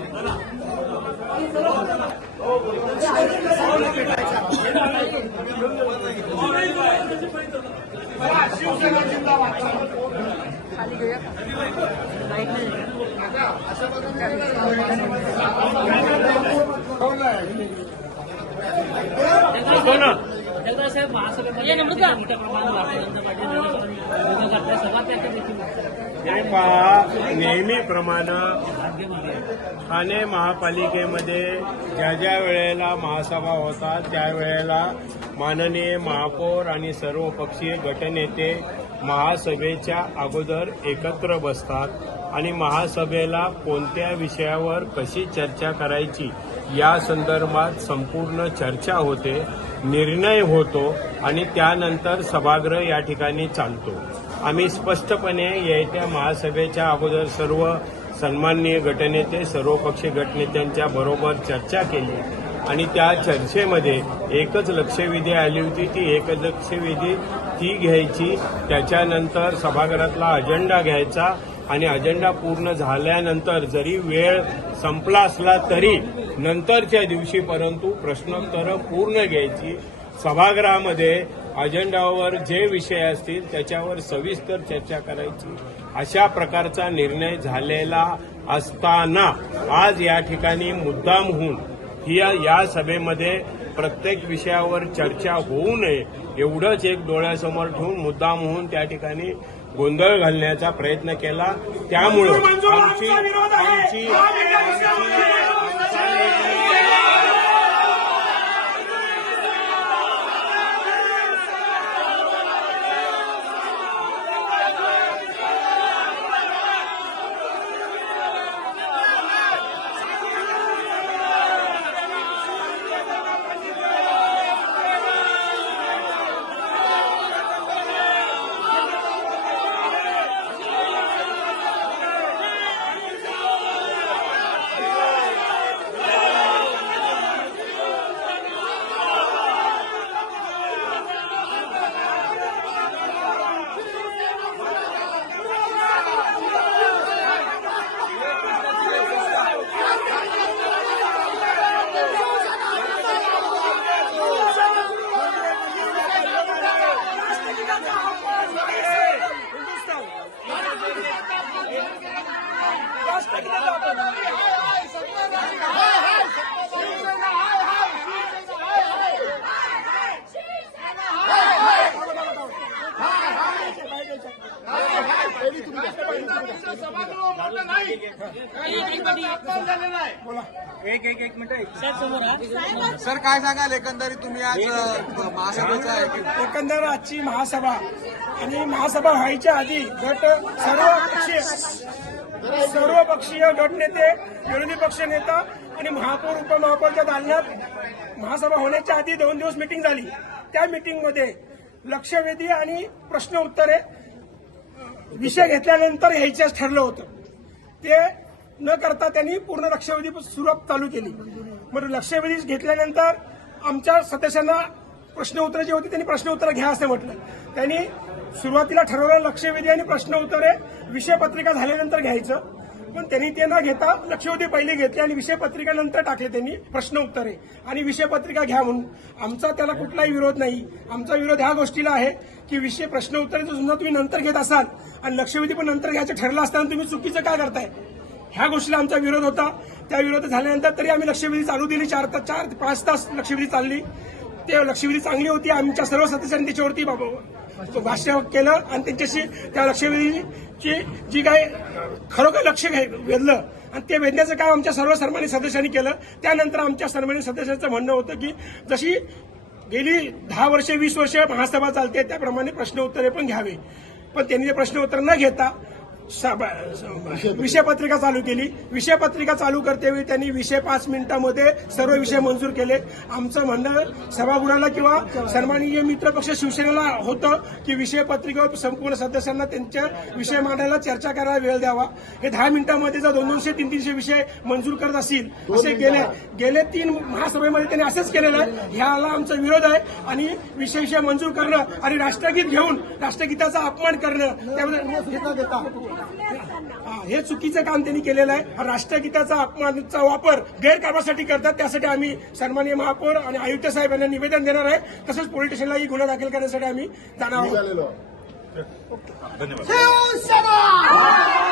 शिवसेना जिंदाबाद. साहेब महासभेमध्ये मोठ्या प्रमाणात हे पहा, नेहमीप्रमाणे ठाणे महापालिकेमध्ये ज्या ज्या वेळेला महासभा होतात त्यावेळेला माननीय महापौर आणि सर्वपक्षीय गटनेते महासभेच्या अगोदर एकत्र बसतात आणि महासभेला कोणत्या विषयावर कशी चर्चा करायची या संदर्भात संपूर्ण चर्चा होते, निर्णय होतो आणि त्यानंतर सभागृह या ठिकाणी चालतो. आम्ही स्पष्टपणे येत्या महासभेच्या अगोदर सर्व सन्माननीय गटनेते सर्वपक्षीय गटनेत्यांच्या बरोबर चर्चा केली आणि त्या चर्चेमध्ये एकच लक्षवेधी आली होती. ती एकच लक्षवेधी ती घ्यायची, त्याच्यानंतर सभागृहातला अजेंडा घ्यायचा आणि अजेंडा पूर्ण झाल्यानंतर जरी वेळ संपला असला तरी नंतरच्या दिवशी परंतु प्रश्नोत्तरं पूर्ण घ्यायची. सभागृहामध्ये अजेंडावर जे विषय असतील त्याच्यावर सविस्तर चर्चा करायची. अशा प्रकारचा निर्णय झालेला असताना आज या ठिकाणी मुद्दाम होऊन या सभेमध्ये प्रत्येक विषयावर चर्चा होऊ नये एवढंच एक डोळ्यासमोर ठेवून मुद्दाम होऊन त्या ठिकाणी गोंधळ घालण्याचा प्रयत्न केला. त्यामुळे एक मिनिट सर, काय सांगाल एकंदरीत तुम्ही आज महासभेचा एकंदर आजची महासभा आणि महासभा व्हायच्या आधी गट सर्वपक्षीय गटनेते, विरोधी पक्ष नेता आणि महापौर उपमहापौरच्या दालनात महासभा होण्याच्या आधी 2 दिवस मीटिंग झाली. त्या मीटिंगमध्ये लक्षवेधी आणि प्रश्न उत्तरे विषय घेतल्यानंतर यायचंच ठरलं होतं. ते न करता त्यांनी पूर्ण लक्षवेधी सुरुवात चालू केली. मग लक्षवेधी घेतल्यानंतर आमच्या सदस्यांना प्रश्न उत्तरे जी होती त्यांनी प्रश्न उत्तरं घ्या असं म्हटलं. त्यांनी सुरुवातीला ठरवलं लक्षवेधी आणि प्रश्न उत्तरे विषय पत्रिका झाल्यानंतर घ्यायचं, पण त्यांनी ते न घेता लक्षवेधी पहिले घेतले आणि विषय पत्रिका नंतर टाकले त्यांनी प्रश्न उत्तरे आणि विषय पत्रिका घ्या म्हणून. आमचा त्याला कुठलाही विरोध नाही. आमचा विरोध ह्या गोष्टीला आहे की विषय प्रश्न उत्तरे सुद्धा तुम्ही नंतर घेत असाल आणि लक्षवेधी पण नंतर घ्यायचं ठरलं असताना तुम्ही चुकीचं काय करताय, ह्या गोष्टीला आमचा विरोध होता. त्या विरोध झाल्यानंतर तरी आम्ही लक्षवेधी चालू दिली. 4 ते 5 तास लक्षवेधी चालली. ते लक्षवेधी चांगली होती. आमच्या सर्व सदस्यांनी त्याच्यावरती भाष्य केलं आणि त्यांच्याशी त्या लक्षवेधीची जी काय खरोखर लक्ष वेधलं आणि ते वेधण्याचं काम आमच्या सर्व सन्मानित सदस्यांनी केलं. त्यानंतर आमच्या सन्मानित सदस्यांचं म्हणणं होतं की जशी गेली 10 वर्षे 20 वर्षे महासभा चालते त्याप्रमाणे प्रश्न उत्तरे पण घ्यावे, पण त्यांनी ते प्रश्न उत्तर न घेता विषय पत्रिका चालू केली. विषय पत्रिका चालू करतेवेळी त्यांनी विषय 5 मिनिटांमध्ये सर्व विषय मंजूर केले. आमचं म्हणणं सभागृहाला किंवा सन्माननीय मित्रपक्ष शिवसेनेला होतं की विषय पत्रिकेवर संपूर्ण सदस्यांना त्यांच्या विषय मांडायला चर्चा करायला वेळ द्यावा. हे 10 मिनिटांमध्ये जर 200 300 विषय मंजूर करत असतील असे गेले 3 महासभेमध्ये त्यांनी असंच केलेलं आहे. ह्याला आमचा विरोध आहे आणि विषय मंजूर करणं आणि राष्ट्रगीत घेऊन राष्ट्रगीताचा अपमान करणं त्यामध्ये हे चुकीचं काम त्यांनी केलेलं आहे. हा राष्ट्रगीताचा अपमानाचा वापर गैरकारभारासाठी करतात. त्यासाठी आम्ही सन्माननीय महापौर आणि आयुक्त साहेब यांना निवेदन देणार आहे. तसंच पोलीस स्टेशनलाही गुन्हा दाखल करण्यासाठी आम्ही जाणार आहोत. धन्यवाद.